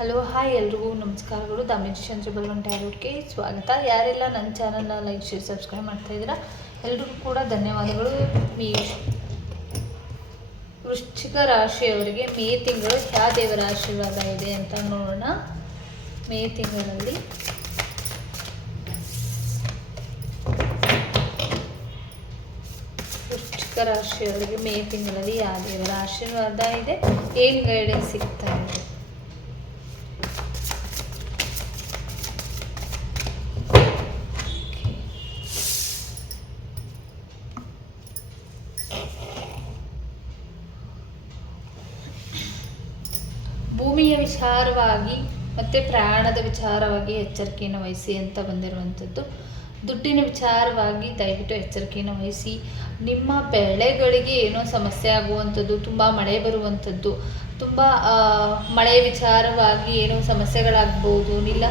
Hello hi ಎಲ್ರಿಗೂ ನಮಸ್ಕಾರಗಳು. The musician ಟ್ಯಾರೋಟ್ಗೆ ಸ್ವಾಗತ. ಯಾರೆಲ್ಲ ನನ್ನ ಚಾನಲ್ನ ಲೈಕ್ ಶೇರ್ ಸಬ್ಸ್ಕ್ರೈಬ್ ಮಾಡ್ತಾ ಇದ್ದೀರಾ ಎಲ್ರಿಗೂ ಕೂಡ ಧನ್ಯವಾದಗಳು. ವೃಶ್ಚಿಕ ರಾಶಿಯವರಿಗೆ ಮೇ ತಿಂಗಳು ಯಾವ ದೇವರ ಆಶೀರ್ವಾದ ಇದೆ ಅಂತ ನೋಡೋಣ. ಮೇ ತಿಂಗಳಲ್ಲಿ ವೃಶ್ಚಿಕ ರಾಶಿಯವರಿಗೆ ಮೇ ತಿಂಗಳಲ್ಲಿ ಯಾವ ದೇವರ ಆಶೀರ್ವಾದ ಇದೆ, ಏನು ಗೈಡೆನ್ಸ್ ಸಿಗ್ತಾ ಇದೆ. ಭೂಮಿಯ ವಿಚಾರವಾಗಿ ಮತ್ತು ಪ್ರಯಾಣದ ವಿಚಾರವಾಗಿ ಎಚ್ಚರಿಕೆಯನ್ನು ವಹಿಸಿ ಅಂತ ಬಂದಿರುವಂಥದ್ದು. ದುಡ್ಡಿನ ವಿಚಾರವಾಗಿ ದಯವಿಟ್ಟು ಎಚ್ಚರಿಕೆಯನ್ನು ವಹಿಸಿ. ನಿಮ್ಮ ಬೆಳೆಗಳಿಗೆ ಏನೋ ಸಮಸ್ಯೆ ಆಗುವಂಥದ್ದು, ತುಂಬ ಮಳೆ ಬರುವಂಥದ್ದು, ತುಂಬ ಮಳೆ ವಿಚಾರವಾಗಿ ಏನೋ ಸಮಸ್ಯೆಗಳಾಗ್ಬೋದು, ಇಲ್ಲ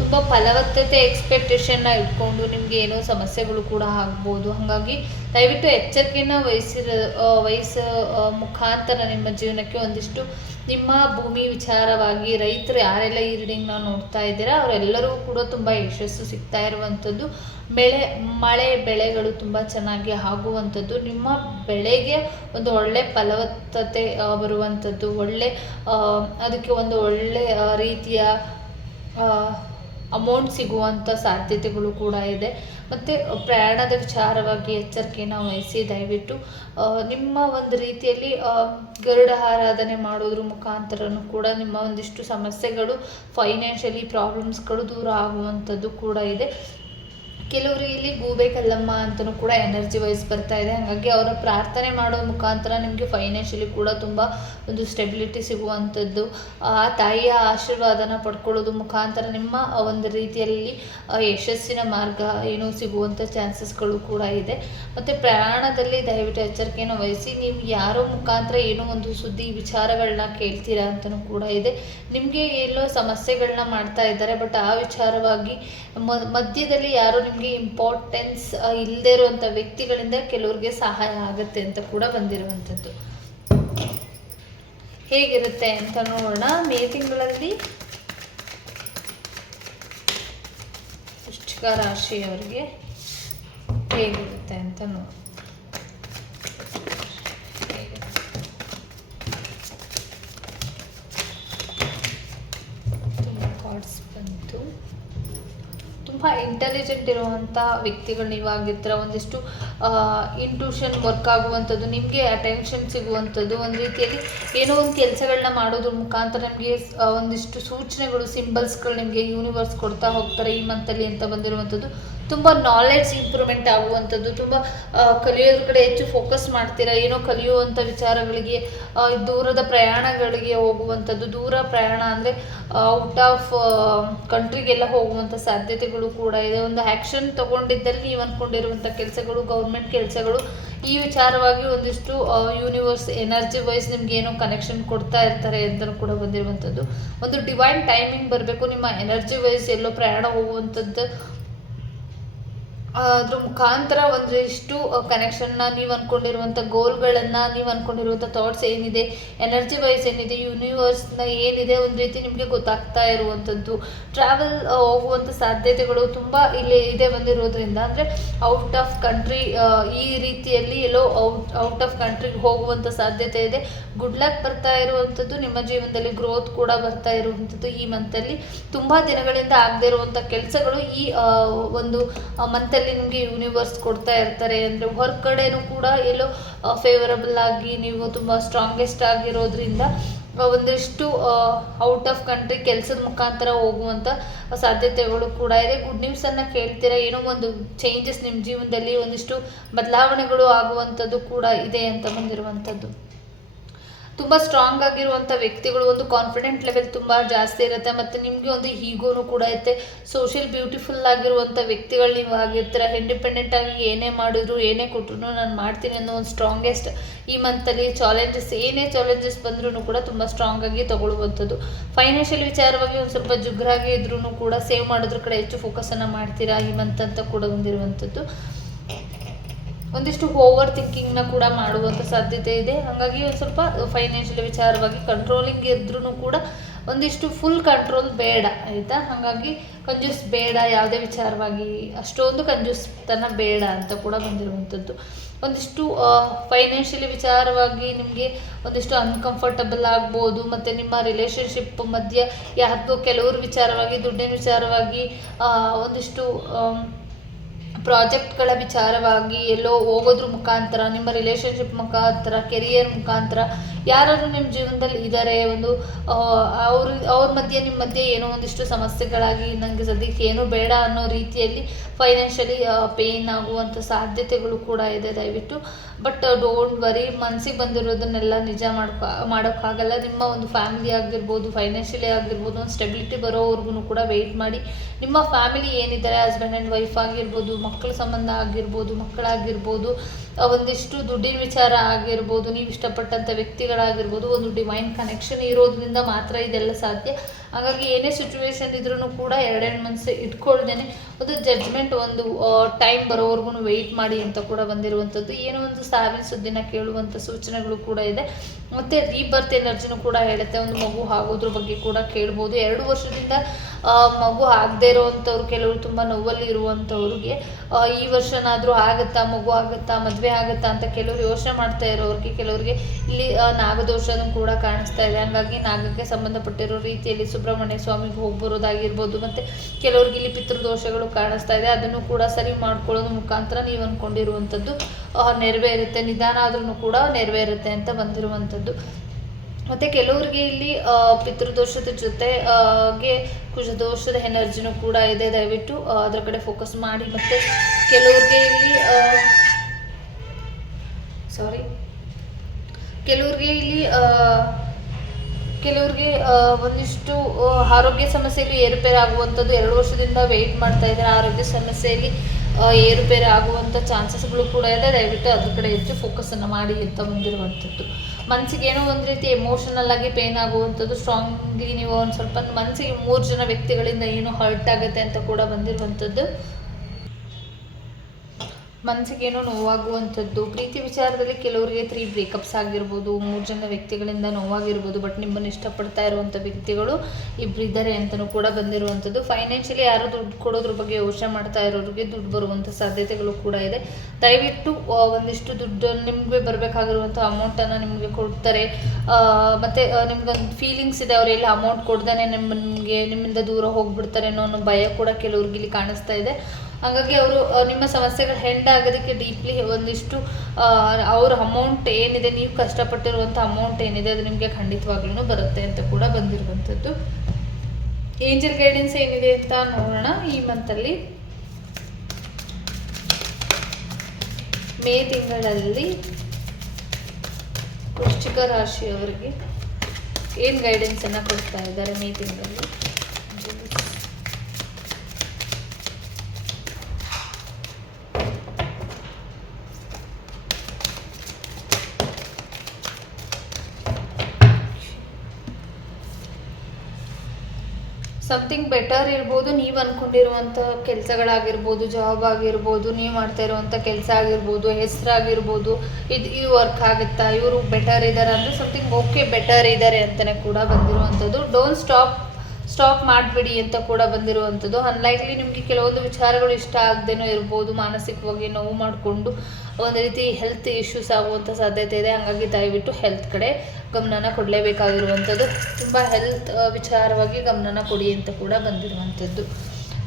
ತುಂಬ ಫಲವತ್ತತೆ ಎಕ್ಸ್ಪೆಕ್ಟೇಷನ್ನ ಇಟ್ಕೊಂಡು ನಿಮಗೆ ಏನೋ ಸಮಸ್ಯೆಗಳು ಕೂಡ ಆಗ್ಬೋದು. ಹಾಗಾಗಿ ದಯವಿಟ್ಟು ಎಚ್ಚರಿಕೆಯನ್ನು ವಹಿಸ ಮುಖಾಂತರ ನಿಮ್ಮ ಜೀವನಕ್ಕೆ ಒಂದಿಷ್ಟು ನಿಮ್ಮ ಭೂಮಿ ವಿಚಾರವಾಗಿ ರೈತರು ಯಾರೆಲ್ಲ ಈ ರೀಡಿಂಗ್ನ ನೋಡ್ತಾ ಇದ್ದೀರಾ ಅವರೆಲ್ಲರೂ ಕೂಡ ತುಂಬ ಯಶಸ್ಸು ಸಿಗ್ತಾ ಇರುವಂಥದ್ದು. ಮಳೆ ಬೆಳೆಗಳು ತುಂಬ ಚೆನ್ನಾಗಿ ಆಗುವಂಥದ್ದು, ನಿಮ್ಮ ಬೆಳೆಗೆ ಒಂದು ಒಳ್ಳೆ ಫಲವತ್ತತೆ ಬರುವಂಥದ್ದು, ಅದಕ್ಕೆ ಒಂದು ಒಳ್ಳೆ ರೀತಿಯ ಅಮೌಂಟ್ ಸಿಗುವಂಥ ಸಾಧ್ಯತೆಗಳು ಕೂಡ ಇದೆ. ಮತ್ತು ಪ್ರಯಾಣದ ವಿಚಾರವಾಗಿ ಎಚ್ಚರಿಕೆಯನ್ನು ವಹಿಸಿ ದಯವಿಟ್ಟು ನಿಮ್ಮ ಒಂದು ರೀತಿಯಲ್ಲಿ ಗರುಡ ಆರಾಧನೆ ಮಾಡೋದ್ರ ಮುಖಾಂತರನೂ ಕೂಡ ನಿಮ್ಮ ಒಂದಿಷ್ಟು ಸಮಸ್ಯೆಗಳು, ಫೈನಾನ್ಷಿಯಲಿ ಪ್ರಾಬ್ಲಮ್ಸ್ಗಳು ದೂರ ಆಗುವಂಥದ್ದು ಕೂಡ ಇದೆ. ಕೆಲವರು ಇಲ್ಲಿ ಗೂಬೆ ಕಲ್ಲಮ್ಮ ಅಂತಲೂ ಕೂಡ ಎನರ್ಜಿ ವೈಸ್ ಬರ್ತಾ ಇದೆ. ಹಾಗಾಗಿ ಅವರ ಪ್ರಾರ್ಥನೆ ಮಾಡೋ ಮುಖಾಂತರ ನಿಮಗೆ ಫೈನಾನ್ಷಿಯಲಿ ಕೂಡ ತುಂಬ ಒಂದು ಸ್ಟೆಬಿಲಿಟಿ ಸಿಗುವಂಥದ್ದು, ಆ ತಾಯಿಯ ಆಶೀರ್ವಾದನ ಪಡ್ಕೊಳ್ಳೋದು ಮುಖಾಂತರ ನಿಮ್ಮ ಒಂದು ರೀತಿಯಲ್ಲಿ ಯಶಸ್ಸಿನ ಮಾರ್ಗ ಏನೋ ಸಿಗುವಂಥ ಚಾನ್ಸಸ್ಗಳು ಕೂಡ ಇದೆ. ಮತ್ತು ಪ್ರಯಾಣದಲ್ಲಿ ದಯವಿಟ್ಟು ಎಚ್ಚರಿಕೆಯನ್ನು ವಹಿಸಿ. ನೀವು ಯಾರೋ ಮುಖಾಂತರ ಏನೋ ಒಂದು ಸುದ್ದಿ ವಿಚಾರಗಳನ್ನ ಕೇಳ್ತೀರಾ ಅಂತಲೂ ಕೂಡ ಇದೆ. ನಿಮಗೆ ಎಲ್ಲೋ ಸಮಸ್ಯೆಗಳನ್ನ ಮಾಡ್ತಾ ಇದ್ದಾರೆ, ಬಟ್ ಆ ವಿಚಾರವಾಗಿ ಮಧ್ಯದಲ್ಲಿ ಯಾರೋ ನಿಮಗೆ ಇಂಪಾರ್ಟೆನ್ಸ್ ಇಲ್ಲದೇ ಇರುವಂಥ ವ್ಯಕ್ತಿಗಳಿಂದ ಕೆಲವ್ರಿಗೆ ಸಹಾಯ ಆಗುತ್ತೆ ಅಂತ ಕೂಡ ಬಂದಿರುವಂಥದ್ದು. ಹೇಗಿರುತ್ತೆ ಅಂತ ನೋಡೋಣ. ಮೇ ತಿಂಗಳಲ್ಲಿ ವೃಶ್ಚಿಕ ರಾಶಿಯವರಿಗೆ ಹೇಗಿರುತ್ತೆ ಅಂತ ನೋಡೋಣ. ತುಂಬ ಕಾರ್ಡ್ಸ್ ಬಂತು. ತುಂಬ ಇಂಟೆಲಿಜೆಂಟ್ ಇರುವಂಥ ವ್ಯಕ್ತಿಗಳು ನೀವಾಗಿರ್ತೀರ. ಒಂದಿಷ್ಟು ಇಂಟ್ಯೂಷನ್ ವರ್ಕ್ ಆಗುವಂಥದ್ದು, ನಿಮಗೆ ಅಟೆನ್ಷನ್ ಸಿಗುವಂಥದ್ದು, ಒಂದು ರೀತಿಯಲ್ಲಿ ಏನೋ ಒಂದು ಕೆಲಸಗಳನ್ನ ಮಾಡೋದ್ರ ಮುಖಾಂತರ ನಿಮಗೆ ಒಂದಿಷ್ಟು ಸೂಚನೆಗಳು, ಸಿಂಬಲ್ಸ್ಗಳು ನಿಮಗೆ ಯೂನಿವರ್ಸ್ ಕೊಡ್ತಾ ಹೋಗ್ತಾರೆ ಈ ಮಂತಲ್ಲಿ ಅಂತ ಬಂದಿರುವಂಥದ್ದು. ತುಂಬ ನಾಲೆಡ್ಜ್ ಇಂಪ್ರೂವ್ಮೆಂಟ್ ಆಗುವಂಥದ್ದು, ತುಂಬ ಕಲಿಯೋದ್ರ ಕಡೆ ಹೆಚ್ಚು ಫೋಕಸ್ ಮಾಡ್ತೀರಾ. ಏನೋ ಕಲಿಯುವಂಥ ವಿಚಾರಗಳಿಗೆ, ದೂರದ ಪ್ರಯಾಣಗಳಿಗೆ ಹೋಗುವಂಥದ್ದು. ದೂರ ಪ್ರಯಾಣ ಅಂದರೆ ಔಟ್ ಆಫ್ ಕಂಟ್ರಿಗೆಲ್ಲ ಹೋಗುವಂಥ ಸಾಧ್ಯತೆಗಳು ಕೂಡ ಇದೆ. ಒಂದು ಆ್ಯಕ್ಷನ್ ತಗೊಂಡಿದ್ದಲ್ಲಿ ನೀವು ಅಂದ್ಕೊಂಡಿರುವಂಥ ಕೆಲಸಗಳು, ಗೌರ್ಮೆಂಟ್ ಕೆಲಸಗಳು, ಈ ವಿಚಾರವಾಗಿ ಒಂದಿಷ್ಟು ಯೂನಿವರ್ಸ್ ಎನರ್ಜಿ ವೈಸ್ ನಿಮ್ಗೆ ಏನೋ ಕನೆಕ್ಷನ್ ಕೊಡ್ತಾ ಇರ್ತಾರೆ ಅಂತಲೂ ಕೂಡ ಬಂದಿರುವಂಥದ್ದು. ಒಂದು ಡಿವೈನ್ ಟೈಮಿಂಗ್ ಬರಬೇಕು. ನಿಮ್ಮ ಎನರ್ಜಿ ವೈಸ್ ಎಲ್ಲೋ ಪ್ರಯಾಣ ಹೋಗುವಂಥದ್ದು, ಅದ್ರ ಮುಖಾಂತರ ಒಂದಿಷ್ಟು ಕನೆಕ್ಷನ್ನ, ನೀವು ಅಂದ್ಕೊಂಡಿರುವಂಥ ಗೋಲ್ಗಳನ್ನು, ನೀವು ಅಂದ್ಕೊಂಡಿರುವಂಥ ಥಾಟ್ಸ್ ಏನಿದೆ, ಎನರ್ಜಿ ವೈಸ್ ಏನಿದೆ, ಯೂನಿವರ್ಸ್ನ ಏನಿದೆ, ಒಂದು ರೀತಿ ನಿಮಗೆ ಗೊತ್ತಾಗ್ತಾ ಇರುವಂಥದ್ದು. ಟ್ರಾವೆಲ್ ಹೋಗುವಂಥ ಸಾಧ್ಯತೆಗಳು ತುಂಬ ಇಲ್ಲಿ ಇದೆ ಬಂದಿರೋದ್ರಿಂದ, ಅಂದರೆ ಔಟ್ ಆಫ್ ಕಂಟ್ರಿ, ಈ ರೀತಿಯಲ್ಲಿ ಎಲ್ಲೋ ಔಟ್ ಆಫ್ ಕಂಟ್ರಿಗೆ ಹೋಗುವಂಥ ಸಾಧ್ಯತೆ ಇದೆ. ಗುಡ್ ಲಕ್ ಬರ್ತಾ ಇರುವಂಥದ್ದು. ನಿಮ್ಮ ಜೀವನದಲ್ಲಿ ಗ್ರೋತ್ ಕೂಡ ಬರ್ತಾ ಇರುವಂಥದ್ದು. ಈ ಮಂತಲ್ಲಿ ತುಂಬ ದಿನಗಳಿಂದ ಆಗದೆ ಇರುವಂಥ ಕೆಲಸಗಳು ಈ ಒಂದು ಮಂತಲ್ಲಿ ನಿಮಗೆ ಯೂನಿವರ್ಸ್ ಕೊಡ್ತಾ ಇರ್ತಾರೆ. ಅಂದರೆ ಹೊರ ಕಡೆನೂ ಕೂಡ ಎಲ್ಲೋ ಫೇವರಬಲ್ ಆಗಿ ನೀವು ತುಂಬ ಸ್ಟ್ರಾಂಗೆಸ್ಟ್ ಆಗಿರೋದ್ರಿಂದ ಒಂದಿಷ್ಟು ಔಟ್ ಆಫ್ ಕಂಟ್ರಿ ಕೆಲಸದ ಮುಖಾಂತರ ಹೋಗುವಂಥ ಸಾಧ್ಯತೆಗಳು ಕೂಡ ಇದೆ. ಗುಡ್ ನ್ಯೂಸನ್ನು ಕೇಳ್ತೀರಾ. ಏನೋ ಒಂದು ಚೇಂಜಸ್ ನಿಮ್ಮ ಜೀವನದಲ್ಲಿ, ಒಂದಿಷ್ಟು ಬದಲಾವಣೆಗಳು ಆಗುವಂಥದ್ದು ಕೂಡ ಇದೆ ಅಂತ ಬಂದಿರುವಂಥದ್ದು. ತುಂಬ ಸ್ಟ್ರಾಂಗ್ ಆಗಿರುವಂಥ ವ್ಯಕ್ತಿಗಳು, ಒಂದು ಕಾನ್ಫಿಡೆಂಟ್ ಲೆವೆಲ್ ತುಂಬ ಜಾಸ್ತಿ ಇರುತ್ತೆ. ಮತ್ತು ನಿಮಗೆ ಒಂದು ಈಗೋನು ಕೂಡ ಇರುತ್ತೆ. ಸೋಷಿಯಲ್ ಬ್ಯೂಟಿಫುಲ್ ಆಗಿರುವಂಥ ವ್ಯಕ್ತಿಗಳು ನೀವು ಆಗಿರ್ತೀರ. ಇಂಡಿಪೆಂಡೆಂಟ್ ಆಗಿ ಏನೇ ಮಾಡಿದ್ರು, ಏನೇ ಕೊಟ್ಟರು ನಾನು ಮಾಡ್ತೀನಿ ಅನ್ನೋ ಒಂದು ಸ್ಟ್ರಾಂಗೆಸ್ಟ್ ಈ ಮಂತಲ್ಲಿ ಏನೇ ಚಾಲೆಂಜಸ್ ಬಂದ್ರೂ ಕೂಡ ತುಂಬ ಸ್ಟ್ರಾಂಗ್ ಆಗಿ ತಗೊಳ್ಳುವಂಥದ್ದು. ಫೈನಾನ್ಷಿಯಲ್ ವಿಚಾರವಾಗಿ ಒಂದು ಸ್ವಲ್ಪ ಜುಗ್ರಾಗಿ ಇದ್ರೂ ಕೂಡ ಸೇವ್ ಮಾಡೋದ್ರ ಕಡೆ ಹೆಚ್ಚು ಫೋಕಸನ್ನು ಮಾಡ್ತೀರಾ ಈ ಮಂತ್ ಅಂತ ಕೂಡ ಬಂದಿರುವಂಥದ್ದು. ಒಂದಿಷ್ಟು ಓವರ್ ಥಿಂಕಿಂಗ್ನ ಕೂಡ ಮಾಡುವಂಥ ಸಾಧ್ಯತೆ ಇದೆ. ಹಾಗಾಗಿ ಒಂದು ಸ್ವಲ್ಪ ಫೈನಾನ್ಷಿಯಲ್ ವಿಚಾರವಾಗಿ ಕಂಟ್ರೋಲಿಂಗ್ ಇದ್ರೂ ಕೂಡ ಒಂದಿಷ್ಟು ಫುಲ್ ಕಂಟ್ರೋಲ್ ಬೇಡ ಆಯಿತಾ. ಹಾಗಾಗಿ ಕಂಜೂಸ್ ಬೇಡ, ಯಾವುದೇ ವಿಚಾರವಾಗಿ ಅಷ್ಟೊಂದು ಕಂಜೂಸ್ತನ ಬೇಡ ಅಂತ ಕೂಡ ಬಂದಿರುವಂಥದ್ದು. ಒಂದಿಷ್ಟು ಫೈನಾನ್ಷಿಯಲಿ ವಿಚಾರವಾಗಿ ನಿಮಗೆ ಒಂದಿಷ್ಟು ಅನ್ಕಂಫರ್ಟಬಲ್ ಆಗ್ಬೋದು, ಮತ್ತು ನಿಮ್ಮ ರಿಲೇಷನ್ಶಿಪ್ ಮಧ್ಯೆ ಯಾರಿಗೋ ಕೆಲವರು ವಿಚಾರವಾಗಿ, ದುಡ್ಡಿನ ವಿಚಾರವಾಗಿ, ಒಂದಿಷ್ಟು ಪ್ರಾಜೆಕ್ಟ್ಗಳ ವಿಚಾರವಾಗಿ, ಎಲ್ಲೋ ಹೋಗೋದ್ರ ಮುಖಾಂತರ, ನಿಮ್ಮ ರಿಲೇಷನ್ಶಿಪ್ ಮುಖಾಂತರ, ಕೆರಿಯರ್ ಮುಖಾಂತರ ಯಾರಾದರೂ ನಿಮ್ಮ ಜೀವನದಲ್ಲಿ ಇದ್ದಾರೆ, ಒಂದು ಅವ್ರ ಮಧ್ಯೆ ನಿಮ್ಮ ಮಧ್ಯೆ ಏನೋ ಒಂದಿಷ್ಟು ಸಮಸ್ಯೆಗಳಾಗಿ ನನಗೆ ಸದ್ಯಕ್ಕೆ ಏನೂ ಬೇಡ ಅನ್ನೋ ರೀತಿಯಲ್ಲಿ ಫೈನಾನ್ಷಿಯಲಿ ಪೇಯ್ನ್ ಆಗುವಂಥ ಸಾಧ್ಯತೆಗಳು ಕೂಡ ಇದೆ. ದಯವಿಟ್ಟು ಬಟ್ ಡೋಂಟ್ ವರಿ, ಮನಸ್ಸಿಗೆ ಬಂದಿರೋದನ್ನೆಲ್ಲ ನಿಜ ಮಾಡೋಕ್ಕಾಗಲ್ಲ. ನಿಮ್ಮ ಒಂದು ಫ್ಯಾಮಿಲಿ ಆಗಿರ್ಬೋದು, ಫೈನಾನ್ಷಿಯಲಿ ಆಗಿರ್ಬೋದು, ಒಂದು ಸ್ಟೆಬಿಲಿಟಿ ಬರೋವರೆಗೂ ಕೂಡ ವೆಯ್ಟ್ ಮಾಡಿ. ನಿಮ್ಮ ಫ್ಯಾಮಿಲಿ ಏನಿದ್ದಾರೆ, ಹಸ್ಬೆಂಡ್ ಆ್ಯಂಡ್ ವೈಫ್ ಆಗಿರ್ಬೋದು, ಮಕ್ಕಳ ಸಂಬಂಧ ಆಗಿರ್ಬೋದು, ಮಕ್ಕಳಾಗಿರ್ಬೋದು, ಒಂದಿಷ್ಟು ದುಡ್ಡಿನ ವಿಚಾರ ಆಗಿರ್ಬೋದು, ನೀವು ಇಷ್ಟಪಟ್ಟಂಥ ವ್ಯಕ್ತಿಗಳಾಗಿರ್ಬೋದು, ಒಂದು ಡಿವೈನ್ ಕನೆಕ್ಷನ್ ಇರೋದ್ರಿಂದ ಮಾತ್ರ ಇದೆಲ್ಲ ಸಾಧ್ಯ. ಹಾಗಾಗಿ ಏನೇ ಸಿಚುವೇಶನ್ ಇದ್ರೂ ಕೂಡ ಎರಡೆರಡು ಮನಸ್ಸು ಇಟ್ಕೊಳ್ದೇನೆ ಒಂದು ಜಡ್ಜ್ಮೆಂಟ್, ಒಂದು ಟೈಮ್ ಬರೋವರೆಗೂ ವೆಯ್ಟ್ ಮಾಡಿ ಅಂತ ಕೂಡ ಬಂದಿರುವಂಥದ್ದು. ಏನೋ ಒಂದು ಸಾವಿನ ಸುದ್ದಿನ ಕೇಳುವಂಥ ಸೂಚನೆಗಳು ಕೂಡ ಇದೆ. ಮತ್ತು ರೀಬರ್ತ್ ಎನರ್ಜಿನೂ ಕೂಡ ಹೇಳುತ್ತೆ. ಒಂದು ಮಗು ಆಗೋದ್ರ ಬಗ್ಗೆ ಕೂಡ ಕೇಳ್ಬೋದು. 2 ವರ್ಷದಿಂದ ಮಗು ಆಗದೆ ಇರೋವಂಥವ್ರು, ಕೆಲವರು ತುಂಬ ನೋವಲ್ಲಿ ಇರುವಂಥವ್ರಿಗೆ ಈ ವರ್ಷನಾದರೂ ಆಗುತ್ತಾ, ಮಗು ಆಗುತ್ತಾ, ಮದುವೆ ಆಗುತ್ತಾ ಅಂತ ಕೆಲವರು ಯೋಚನೆ ಮಾಡ್ತಾ ಇರೋರಿಗೆ, ಕೆಲವರಿಗೆ ಇಲ್ಲಿ ನಾಗದೋಷನೂ ಕೂಡ ಕಾಣಿಸ್ತಾ ಇದೆ. ಹಾಗಾಗಿ ನಾಗಕ್ಕೆ ಸಂಬಂಧಪಟ್ಟಿರೋ ರೀತಿಯಲ್ಲಿ ಸುಬ್ರಹ್ಮಣ್ಯ ಸ್ವಾಮಿಗೆ ಹೋಗಿ ಬರೋದಾಗಿರ್ಬೋದು, ಮತ್ತು ಕೆಲವ್ರಿಗೆ ಇಲ್ಲಿ ಪಿತೃದೋಷಗಳು ಕಾಣಿಸ್ತಾ ಇದೆ. ಅದನ್ನು ಕೂಡ ಸರಿ ಮಾಡ್ಕೊಳ್ಳೋದ್ರ ಮುಖಾಂತರ ನೀವು ಅಂದ್ಕೊಂಡಿರುವಂಥದ್ದು ನೆರವೇರುತ್ತೆ. ನಿಧಾನ ಆದ್ರೂ ಕೂಡ ನೆರವೇರುತ್ತೆ ಅಂತ ಬಂದಿರುವಂಥದ್ದು. ಮತ್ತು ಕೆಲವರಿಗೆ ಇಲ್ಲಿ ಪಿತೃದೋಷದ ಜೊತೆಗೆ ಕುಜದೋಷದ ಎನರ್ಜಿನೂ ಕೂಡ ಇದೆ. ದಯವಿಟ್ಟು ಅದರ ಕಡೆ ಫೋಕಸ್ ಮಾಡಿ. ಮತ್ತು ಕೆಲವ್ರಿಗೆ ಇಲ್ಲಿ ಕೆಲವ್ರಿಗೆ ಒಂದಿಷ್ಟು ಆರೋಗ್ಯ ಸಮಸ್ಯೆಯಲ್ಲಿ ಏರುಪೇರು ಆಗುವಂಥದ್ದು, 2 ವರ್ಷದಿಂದ ವೆಯ್ಟ್ ಮಾಡ್ತಾ ಇದ್ದಾರೆ. ಆರೋಗ್ಯ ಸಮಸ್ಯೆಯಲ್ಲಿ ಏರುಪೇರು ಆಗುವಂಥ ಚಾನ್ಸಸ್ಗಳು ಕೂಡ ಇದೆ. ದಯವಿಟ್ಟು ಅದ್ರ ಕಡೆ ಹೆಚ್ಚು ಫೋಕಸನ್ನು ಮಾಡಿ ಅಂತ ಬಂದಿರುವಂಥದ್ದು. ಮನಸ್ಸಿಗೆ ಏನೋ ಒಂದು ರೀತಿ ಎಮೋಷನಲ್ ಆಗಿ ಪೇನ್ ಆಗುವಂಥದ್ದು, ಸ್ಟ್ರಾಂಗ್ಲಿ ನೀವು ಒಂದು ಸ್ವಲ್ಪ ಮನಸ್ಸಿಗೆ 3 ಜನ ವ್ಯಕ್ತಿಗಳಿಂದ ಏನೋ ಹರ್ಟ್ ಆಗುತ್ತೆ ಅಂತ ಕೂಡ ಬಂದಿರುವಂಥದ್ದು. ಮನಸ್ಸಿಗೇನೋ ನೋವಾಗುವಂಥದ್ದು, ಪ್ರೀತಿ ವಿಚಾರದಲ್ಲಿ ಕೆಲವರಿಗೆ 3 ಬ್ರೇಕಪ್ಸ್ ಆಗಿರ್ಬೋದು, 3 ಜನ ವ್ಯಕ್ತಿಗಳಿಂದ ನೋವಾಗಿರ್ಬೋದು. ಬಟ್ ನಿಮ್ಮನ್ನು ಇಷ್ಟಪಡ್ತಾ ಇರುವಂಥ ವ್ಯಕ್ತಿಗಳು ಇಬ್ಬರಿದ್ದಾರೆ ಅಂತಲೂ ಕೂಡ ಬಂದಿರುವಂಥದ್ದು. ಫೈನಾನ್ಷಿಯಲಿ ಯಾರು ದುಡ್ಡು ಕೊಡೋದ್ರ ಬಗ್ಗೆ ಯೋಚನೆ ಮಾಡ್ತಾ ಇರೋರಿಗೆ ದುಡ್ಡು ಬರುವಂಥ ಸಾಧ್ಯತೆಗಳು ಕೂಡ ಇದೆ. ದಯವಿಟ್ಟು ಒಂದಿಷ್ಟು ದುಡ್ಡು ನಿಮಗೆ ಬರಬೇಕಾಗಿರುವಂಥ ಅಮೌಂಟನ್ನು ನಿಮಗೆ ಕೊಡ್ತಾರೆ. ಮತ್ತು ನಿಮ್ಗೊಂದು ಫೀಲಿಂಗ್ಸ್ ಇದೆ, ಅವರೆಲ್ಲ ಅಮೌಂಟ್ ಕೊಡ್ದೇ ನಿಮ್ಮಿಂದ ದೂರ ಹೋಗ್ಬಿಡ್ತಾರೆ ಅನ್ನೋ ಭಯ ಕೂಡ ಕೆಲವ್ರಿಗೆ ಇಲ್ಲಿ ಕಾಣಿಸ್ತಾ ಇದೆ. ಹಾಗಾಗಿ ಅವರು ನಿಮ್ಮ ಸಮಸ್ಯೆಗಳು ಹೆಂಡ್ ಆಗೋದಕ್ಕೆ ಡೀಪ್ಲಿ ಒಂದಿಷ್ಟು ಅವ್ರ ಅಮೌಂಟ್ ಏನಿದೆ, ನೀವು ಕಷ್ಟಪಟ್ಟಿರುವಂಥ ಅಮೌಂಟ್ ಏನಿದೆ, ಅದು ನಿಮಗೆ ಖಂಡಿತವಾಗ್ಲೂ ಬರುತ್ತೆ ಅಂತ ಕೂಡ ಬಂದಿರುವಂಥದ್ದು. ಏಂಜಲ್ ಗೈಡೆನ್ಸ್ ಏನಿದೆ ಅಂತ ನೋಡೋಣ. ಈ ಮಂತಲ್ಲಿ ಮೇ ತಿಂಗಳಲ್ಲಿ ವೃಶ್ಚಿಕ ರಾಶಿಯವರಿಗೆ ಏನು ಗೈಡೆನ್ಸನ್ನು ಕೊಡ್ತಾ ಇದ್ದಾರೆ ಮೇ ತಿಂಗಳಲ್ಲಿ? ಸಮಥಿಂಗ್ ಬೆಟರ್ ಇರ್ಬೋದು. ನೀವು ಅಂದ್ಕೊಂಡಿರುವಂಥ ಕೆಲಸಗಳಾಗಿರ್ಬೋದು, ಜಾಬ್ ಆಗಿರ್ಬೋದು, ನೀವು ಮಾಡ್ತಾ ಇರುವಂಥ ಕೆಲಸ ಆಗಿರ್ಬೋದು, ಹೆಸರಾಗಿರ್ಬೋದು, ಇದು ವರ್ಕ್ ಆಗುತ್ತಾ, ಇವರು ಬೆಟರ್ ಇದ್ದಾರೆ ಅಂದರೆ ಸಮಥಿಂಗ್ ಓಕೆ ಬೆಟರ್ ಇದ್ದಾರೆ ಅಂತಲೇ ಕೂಡ ಬಂದಿರುವಂಥದ್ದು. ಡೋಂಟ್ ಸ್ಟಾಪ್ ಮಾಡಿಬಿಡಿ ಅಂತ ಕೂಡ ಬಂದಿರುವಂಥದ್ದು. ಅನ್ಲೈಕ್ಲಿ ನಿಮಗೆ ಕೆಲವೊಂದು ವಿಚಾರಗಳು ಇಷ್ಟ ಆಗದೇನೋ ಇರ್ಬೋದು, ಮಾನಸಿಕವಾಗಿ ನೋವು ಮಾಡಿಕೊಂಡು ಒಂದು ರೀತಿ ಹೆಲ್ತ್ ಇಶ್ಯೂಸ್ ಆಗುವಂಥ ಸಾಧ್ಯತೆ ಇದೆ. ಹಾಗಾಗಿ ದಯವಿಟ್ಟು ಹೆಲ್ತ್ ಕಡೆ ಗಮನನ ಕೊಡಲೇಬೇಕಾಗಿರುವಂಥದ್ದು. ತುಂಬ ಹೆಲ್ತ್ ವಿಚಾರವಾಗಿ ಗಮನನ ಕೊಡಿ ಅಂತ ಕೂಡ ಬಂದಿರುವಂಥದ್ದು.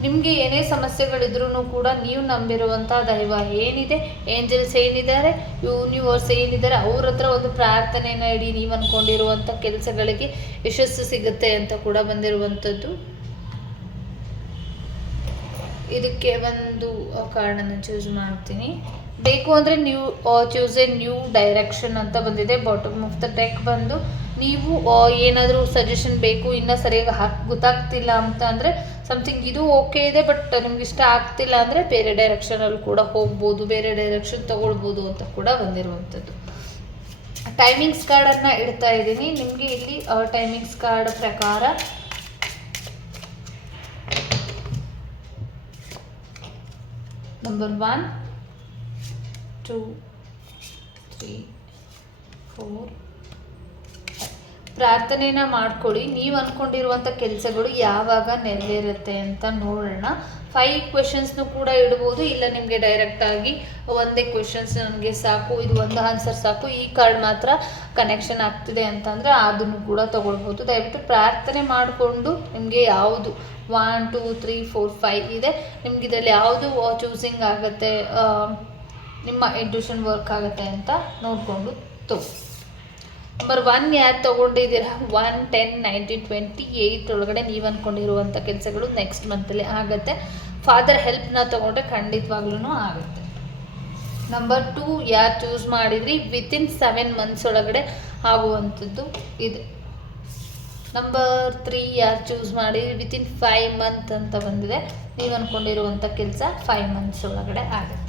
ನಿಮಗೆ ಏನೇ ಸಮಸ್ಯೆಗಳಿದ್ರೂ ಕೂಡ ನೀವು ನಂಬಿರುವಂಥ ದೈವ ಏನಿದೆ, ಏಂಜಲ್ಸ್ ಏನಿದ್ದಾರೆ, ಯೂನಿವರ್ಸ್ ಏನಿದ್ದಾರೆ, ಅವ್ರ ಹತ್ರ ಒಂದು ಪ್ರಾರ್ಥನೆಯನ್ನು ಇಡಿ. ನೀವು ಅಂದ್ಕೊಂಡಿರುವಂಥ ಕೆಲಸಗಳಿಗೆ ಯಶಸ್ಸು ಸಿಗುತ್ತೆ ಅಂತ ಕೂಡ ಬಂದಿರುವಂಥದ್ದು. ಇದಕ್ಕೆ ಒಂದು ಕಾರಣನ ಚೂಸ್ ಮಾಡ್ತೀನಿ. ಬೇಕು ಅಂದರೆ ಚೂಸ್ ಎ ನ್ಯೂ ಡೈರೆಕ್ಷನ್ ಅಂತ ಬಂದಿದೆ. ಬಾಟಮ್ ಆಫ್ ದ ಡೆಕ್ ಬಂದು ನೀವು ಏನಾದರೂ ಸಜೆಷನ್ ಬೇಕು, ಇನ್ನೂ ಸರಿಯಾಗಿ ಗೊತ್ತಾಗ್ತಿಲ್ಲ ಅಂತ ಅಂದರೆ ಸಮಥಿಂಗ್ ಇದು ಓಕೆ ಇದೆ, ಬಟ್ ನಿಮ್ಗೆ ಇಷ್ಟ ಆಗ್ತಿಲ್ಲ ಅಂದರೆ ಬೇರೆ ಡೈರೆಕ್ಷನಲ್ಲಿ ಕೂಡ ಹೋಗ್ಬೋದು, ಬೇರೆ ಡೈರೆಕ್ಷನ್ ತೊಗೊಳ್ಬೋದು ಅಂತ ಕೂಡ ಬಂದಿರುವಂಥದ್ದು. ಟೈಮಿಂಗ್ಸ್ ಕಾರ್ಡನ್ನು ಇಡ್ತಾ ಇದ್ದೀನಿ ನಿಮಗೆ. ಇಲ್ಲಿ ಟೈಮಿಂಗ್ಸ್ ಕಾರ್ಡ್ ಪ್ರಕಾರ ನಂಬರ್ 1, 2, 3, 4, ಪ್ರಾರ್ಥನೆನ ಮಾಡ್ಕೊಳ್ಳಿ. ನೀವು ಅಂದ್ಕೊಂಡಿರುವಂಥ ಕೆಲಸಗಳು ಯಾವಾಗ ನೆರವೇರುತ್ತೆ ಅಂತ ನೋಡೋಣ. 5 ಕ್ವೆಶನ್ಸ್ನು ಕೂಡ ಇಡ್ಬೋದು, ಇಲ್ಲ ನಿಮಗೆ ಡೈರೆಕ್ಟಾಗಿ ಒಂದೇ ಕ್ವೆಶನ್ಸ್ ನನಗೆ ಸಾಕು, ಇದು ಒಂದು ಆನ್ಸರ್ ಸಾಕು, ಈ ಕಾರ್ಡ್ ಮಾತ್ರ ಕನೆಕ್ಷನ್ ಆಗ್ತಿದೆ ಅಂತಂದರೆ ಅದನ್ನು ಕೂಡ ತೊಗೊಳ್ಬೋದು. ದಯವಿಟ್ಟು ಪ್ರಾರ್ಥನೆ ಮಾಡಿಕೊಂಡು ನಿಮಗೆ ಯಾವುದು 1 2 3 4 5 ಇದೆ, ನಿಮ್ಗೆ ಇದರಲ್ಲಿ ಯಾವುದು ಚೂಸಿಂಗ್ ಆಗುತ್ತೆ, ನಿಮ್ಮ ಇಂಟ್ಯೂಷನ್ ವರ್ಕ್ ಆಗುತ್ತೆ ಅಂತ ನೋಡಿಕೊಂಡು ನಂಬರ್ 1 ಯಾರು ತೊಗೊಂಡಿದ್ದೀರಾ 1 10 19 28 ಒಳಗಡೆ ನೀವು ಅಂದ್ಕೊಂಡಿರುವಂಥ ಕೆಲಸಗಳು ನೆಕ್ಸ್ಟ್ ಮಂತಲ್ಲಿ ಆಗುತ್ತೆ. ಫಾದರ್ ಹೆಲ್ಪ್ನ ತೊಗೊಂಡ್ರೆ ಖಂಡಿತವಾಗ್ಲೂ ಆಗುತ್ತೆ. ನಂಬರ್ 2 ಯಾರು ಚೂಸ್ ಮಾಡಿದ್ರಿ ವಿತಿನ್ 7 ಮಂತ್ಸ್ ಒಳಗಡೆ ಆಗುವಂಥದ್ದು ಇದೆ. ನಂಬರ್ 3 ಯಾರು ಚೂಸ್ ಮಾಡಿದ್ರಿ ವಿತಿನ್ 5 ಮಂತ್ ಅಂತ ಬಂದಿದೆ, ನೀವು ಅಂದ್ಕೊಂಡಿರುವಂಥ ಕೆಲಸ 5 ಮಂತ್ಸ್ ಒಳಗಡೆ ಆಗುತ್ತೆ.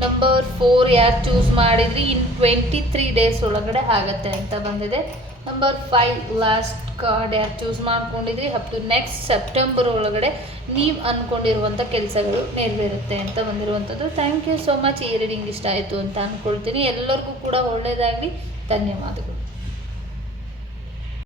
ನಂಬರ್ 4 ಯಾರು ಚೂಸ್ ಮಾಡಿದ್ರಿ ಇನ್ 23 ಡೇಸ್ ಒಳಗಡೆ ಆಗುತ್ತೆ ಅಂತ ಬಂದಿದೆ. ನಂಬರ್ 5 ಲಾಸ್ಟ್ ಕಾರ್ಡ್ ಯಾರು ಚೂಸ್ ಮಾಡ್ಕೊಂಡಿದ್ರಿ ಅಪ್ ಟು ನೆಕ್ಸ್ಟ್ ಸೆಪ್ಟೆಂಬರ್ ಒಳಗಡೆ ನೀವು ಅಂದ್ಕೊಂಡಿರುವಂಥ ಕೆಲಸಗಳು ನೆರವೇರುತ್ತೆ ಅಂತ ಬಂದಿರುವಂಥದ್ದು. Thank you so much. ಈ ರೀಡಿಂಗ್ ಇಷ್ಟ ಆಯಿತು ಅಂತ ಅಂದ್ಕೊಳ್ತೀನಿ. ಎಲ್ಲರಿಗೂ ಕೂಡ ಒಳ್ಳೆಯದಾಗಲಿ. ಧನ್ಯವಾದಗಳು.